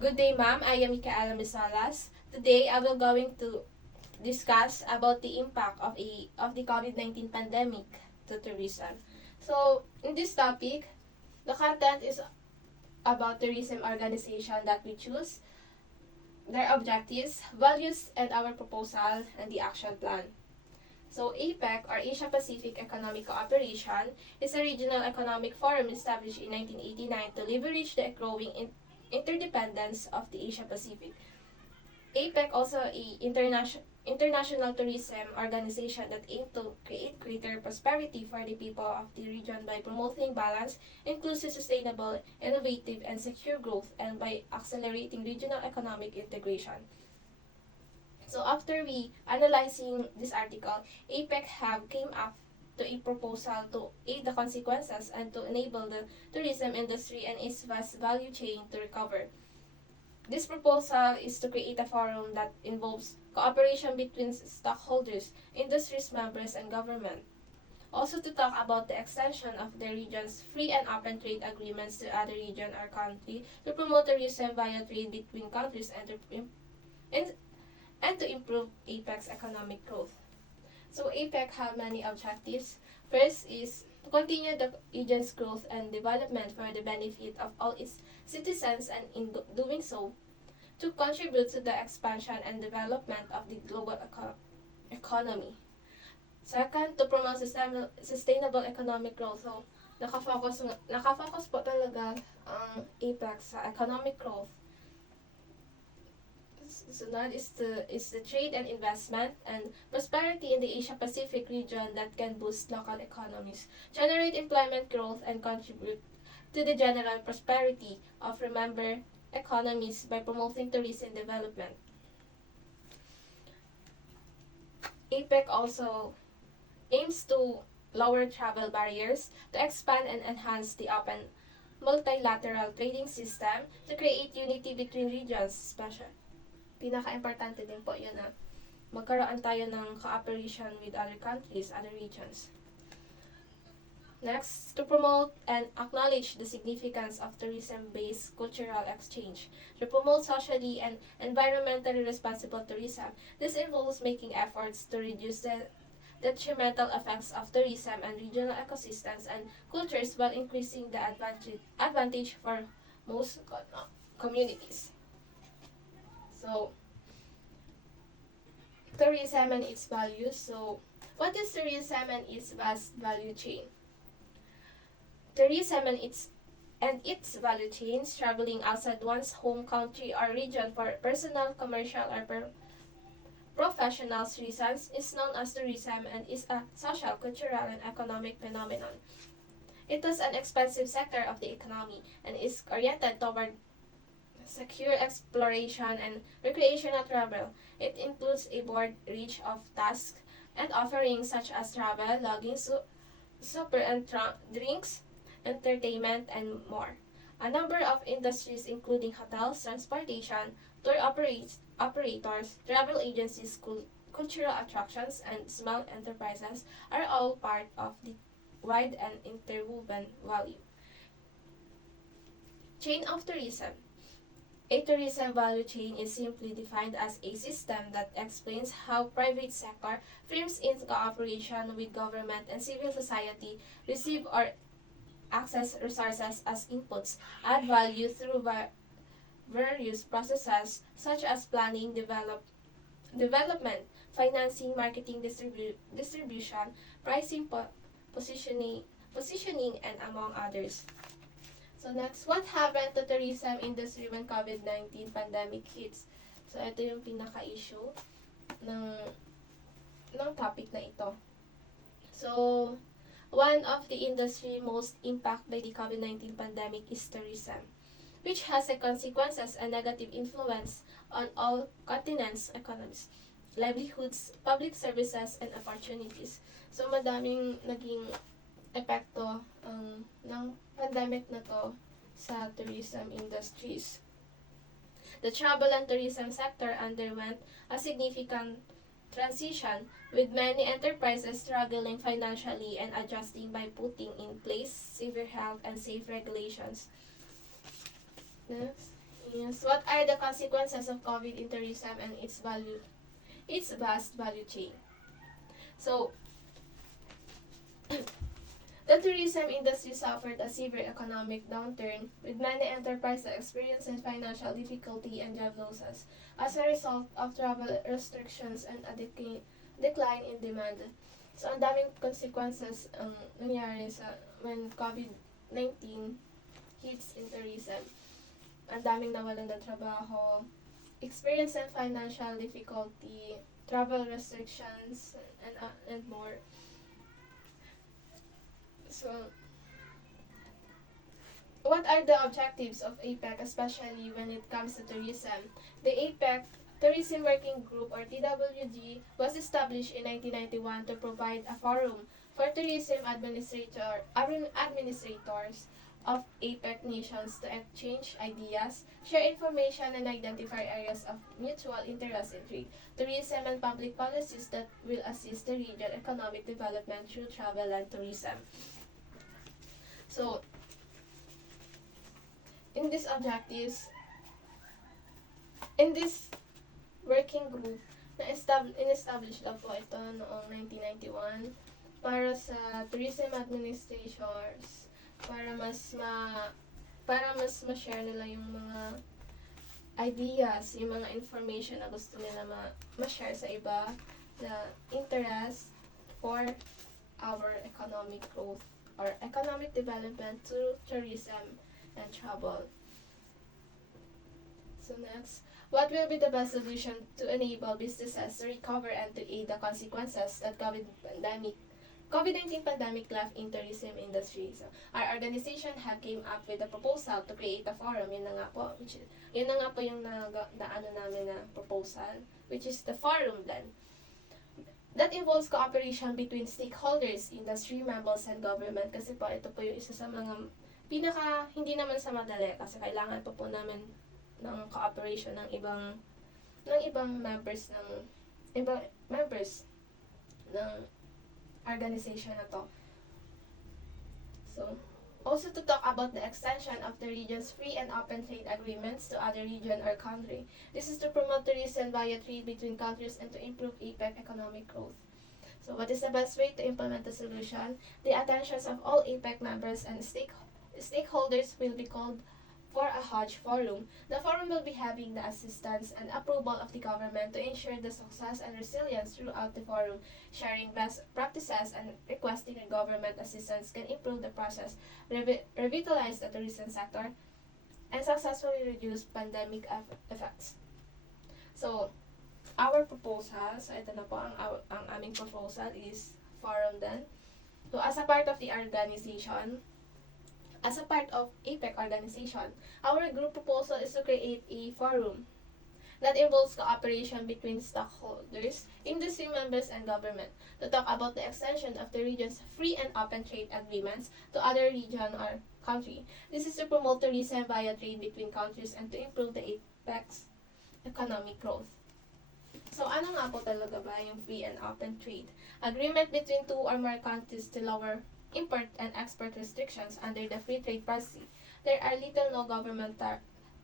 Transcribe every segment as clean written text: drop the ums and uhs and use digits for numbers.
Good day, ma'am. I am Micaela Misalas. Today, I will going to discuss about the impact of the COVID-19 pandemic to tourism. So, in this topic, the content is about tourism organization that we choose, their objectives, values, and our proposal and the action plan. So, APEC, or Asia Pacific Economic Cooperation, is a regional economic forum established in 1989 to leverage the growing interdependence of the Asia Pacific. APEC also a international tourism organization that aims to create greater prosperity for the people of the region by promoting balanced, inclusive, sustainable, innovative, and secure growth, and by accelerating regional economic integration. So after we analyzing this article, APEC have came up to a proposal to aid the consequences and to enable the tourism industry and its vast value chain to recover. This proposal is to create a forum that involves cooperation between stockholders, industry's members, and government. Also to talk about the extension of the region's free and open trade agreements to other region or country to promote tourism via trade between countries and to improve APEC's economic growth. So APEC have many objectives. First is to continue the region's growth and development for the benefit of all its citizens, and in doing so, to contribute to the expansion and development of the global economy. Second, to promote sustainable economic growth. So, nakafocus po talaga ang APEC sa economic growth. Sunod is the trade and investment and prosperity in the Asia-Pacific region that can boost local economies, generate employment growth, and contribute to the general prosperity of member economies by promoting tourism development. APEC also aims to lower travel barriers, to expand and enhance the open multilateral trading system, to create unity between regions, especially pinaka-importante din po yun na magkaroon tayo ng cooperation with other countries, other regions. Next, to promote and acknowledge the significance of tourism-based cultural exchange. To promote socially and environmentally responsible tourism. This involves making efforts to reduce the detrimental effects of tourism and regional ecosystems and cultures while increasing the advantage for most communities. So, tourism and its values. So, what is tourism and its vast value chain? Tourism and its value chains, traveling outside one's home country or region for personal, commercial, or professional reasons, is known as tourism and is a social, cultural, and economic phenomenon. It is an expansive sector of the economy and is oriented toward secure exploration and recreational travel. It includes a broad range of tasks and offerings such as travel, lodging, super and drinks, entertainment, and more. A number of industries including hotels, transportation, tour operators, travel agencies, cultural attractions, and small enterprises are all part of the wide and interwoven value chain of tourism. A tourism value chain is simply defined as a system that explains how private sector firms in cooperation with government and civil society receive or access resources as inputs, add value through various processes such as planning, development, financing, marketing, distribution, pricing, positioning, and among others. So next, what happened to tourism industry when COVID-19 pandemic hits? So ito yung pinaka-issue ng topic na ito. So, one of the industry most impacted by the COVID-19 pandemic is tourism, which has a consequences and negative influence on all continents' economies, livelihoods, public services, and opportunities. So, madaming naging epekto ng pandemic na to sa tourism industries. The travel and tourism sector underwent a significant transition, with many enterprises struggling financially and adjusting by putting in place severe health and safe regulations. Next is what are the consequences of COVID in tourism and its vast value chain. So, the tourism industry suffered a severe economic downturn, with many enterprises experiencing financial difficulty and job losses as a result of travel restrictions and a decline in demand. So, ang daming consequences ang nangyari sa when COVID-19 hits in tourism. Ang daming nawalan ng trabaho, experience and financial difficulty, travel restrictions, and more. So, what are the objectives of APEC, especially when it comes to tourism? The APEC Tourism Working Group, or TWG, was established in 1991 to provide a forum for tourism administrators of APEC nations to exchange ideas, share information, and identify areas of mutual interest in trade, tourism, and public policies that will assist the region economic development through travel and tourism. So, in this working group, in-establish na po ito noong 1991 para sa tourism administrators, para mas ma-share nila yung mga ideas, yung mga information na gusto nila ma-share sa iba na interest for our economic growth or economic development through tourism and travel. So next, what will be the best solution to enable businesses to recover and to aid the consequences that COVID-19 pandemic left in tourism industry? So, our organization have came up with a proposal to create a forum. Yun na nga po yung naano namin na proposal, which is the forum then. That involves cooperation between stakeholders, industry members, and government. Kasi po, ito po yung isa sa mga hindi naman sa madali. Kasi kailangan po namin ng cooperation ng ibang members ng organization na to. So, also to talk about the extension of the region's free and open trade agreements to other region or country. This is to promote tourism via trade between countries and to improve APEC economic growth. So, what is the best way to implement the solution? The attentions of all APEC members and stakeholders will be called for a Hodge forum. The forum will be having the assistance and approval of the government to ensure the success and resilience throughout the forum, sharing best practices and requesting a government assistance can improve the process, revitalize the tourism sector, and successfully reduce pandemic effects. So, our proposal, so ito na po ang aming proposal is forum then. So, as a part of APEC organization, our group proposal is to create a forum that involves cooperation between stockholders, industry members, and government to talk about the extension of the region's free and open trade agreements to other region or country. This is to promote tourism via trade between countries and to improve the APEC's economic growth. So, ano nga po talaga ba yung free and open trade? Agreement between two or more countries to lower import and export restrictions under the free trade policy. There are little no government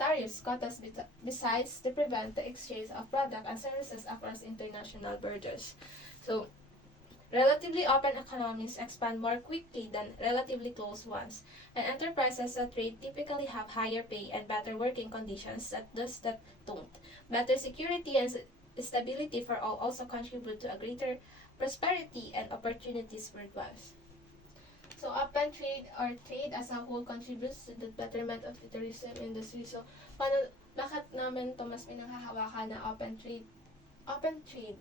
tariffs, quotas besides to prevent the exchange of products and services across international borders. So, relatively open economies expand more quickly than relatively closed ones, and enterprises that trade typically have higher pay and better working conditions that don't. Better security and stability for all also contribute to a greater prosperity and opportunities worldwide. So, open trade or trade as a whole contributes to the betterment of the tourism industry. So, bakit namin ito mas pinanghahawakan na open trade? Open trade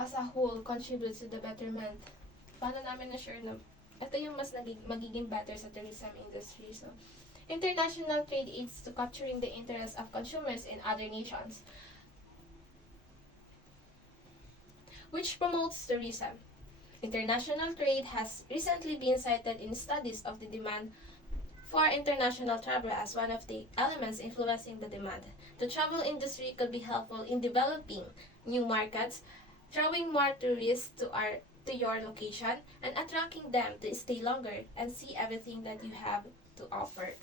as a whole contributes to the betterment. Paano namin na-sure na ito yung mas magiging better sa tourism industry? So, international trade aids to capturing the interest of consumers in other nations, which promotes tourism. International trade has recently been cited in studies of the demand for international travel as one of the elements influencing the demand. The travel industry could be helpful in developing new markets, drawing more tourists to your location, and attracting them to stay longer and see everything that you have to offer.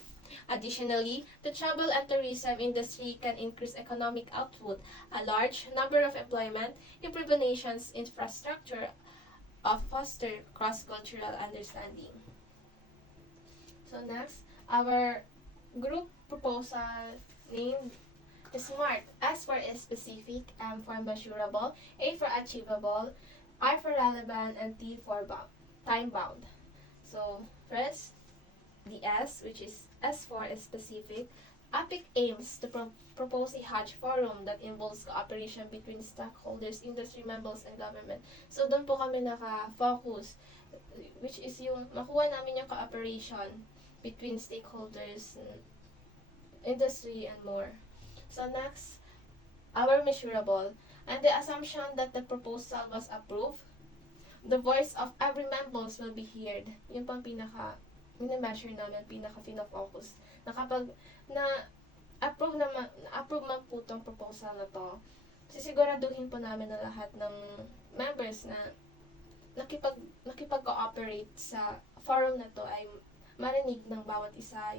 Additionally, the travel and tourism industry can increase economic output, a large number of employment, improve the nation's infrastructure, of foster cross-cultural understanding. So next, our group proposal named SMART. S for specific, M for measurable, A for achievable, R for relevant, and T for time bound. So first, the S, which is S for specific. APIC aims to propose a Hajj forum that involves cooperation between stakeholders, industry members, and government. So doon po kami naka-focus, which is yung makuha namin yung cooperation between stakeholders, industry, and more. So next, our measurable. And the assumption that the proposal was approved, the voice of every members will be heard. Yung pang mini-measure namin, pinaka-focus. Na kapag na-approve man po itong proposal na to, sisiguraduhin po namin na lahat ng members na nakipag-cooperate sa forum na to ay marinig ng bawat isa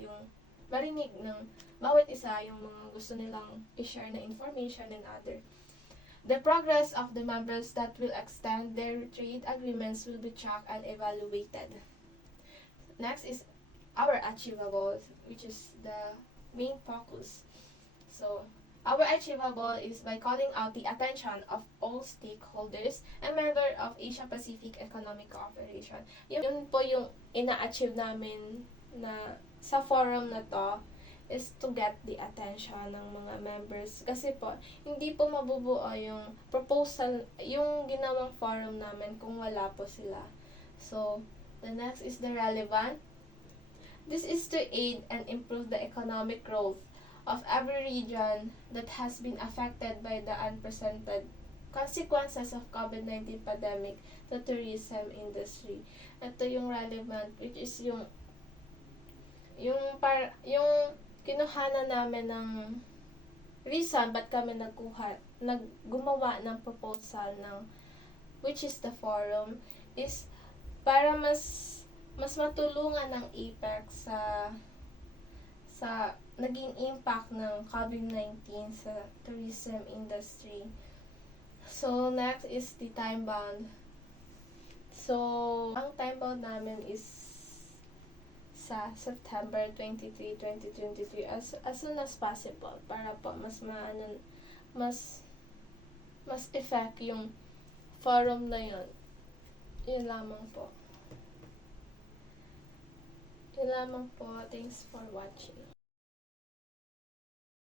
yung mga gusto nilang i-share na information and other. The progress of the members that will extend their trade agreements will be tracked and evaluated. Next is our achievable, which is the main focus. So, our achievable is by calling out the attention of all stakeholders and member of Asia-Pacific Economic Cooperation. Yun po yung ina-achieve namin na sa forum na to is to get the attention ng mga members. Kasi po, hindi po mabubuo yung proposal, yung ginawang forum namin kung wala po sila. So, the next is the relevant. This is to aid and improve the economic growth of every region that has been affected by the unprecedented consequences of COVID-19 pandemic, the tourism industry. Ito yung relevant, which is yung kinuhanan namin ng reason ba't kami gumawa ng proposal ng which is the forum is para mas matulungan ng APEC sa naging impact ng COVID-19 sa tourism industry. So next is the time bound. So ang time bound namin is sa September 23, 2023 as soon as possible para po mas effect yung forum na yun. Yun lamang po. Thanks for watching.